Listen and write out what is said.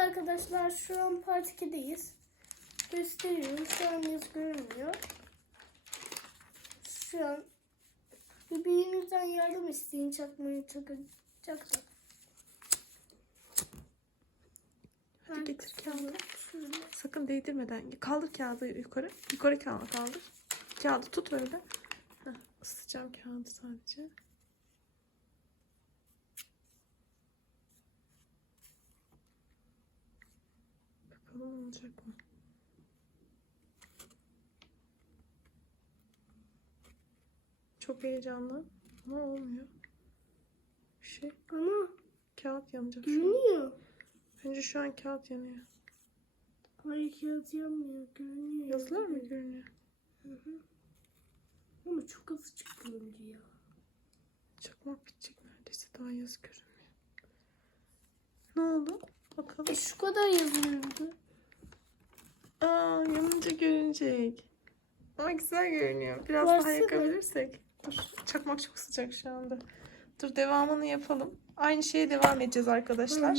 arkadaşlar şu an part 2'deyiz. Gösteriyorum. Şu an yazı görünmüyor. Şu an birbirinizden yardım isteyin çakmayı çakacak da. Hadi getir kağıdı. Sakın değdirmeden. Kaldır kağıdı yukarı. Yukarı kağıdı kaldır. Kağıdı tut öyle. Heh, ısıtacağım kağıdı sadece. Bakalım olacak mı? Çok heyecanlı ama olmuyor. Bir şey. Ama Kağıt yanacak şu an. Bence şu an kağıt yanıyor. Hayır kağıt yanmıyor. Görünüyor. Yazılar mı görünüyor? Ama çok çıktı önce ya. Çakmak bitecek neredeyse. Daha yazı görünmüyor. Ne oldu? Bakalım. E şu kadar yazılıyordu. Aa yanınca görünecek. Ama güzel görünüyor. Biraz daha Versene. yakabilirsek. Dur. Çakmak çok sıcak şu anda. Dur devamını yapalım. Aynı şeye devam edeceğiz arkadaşlar.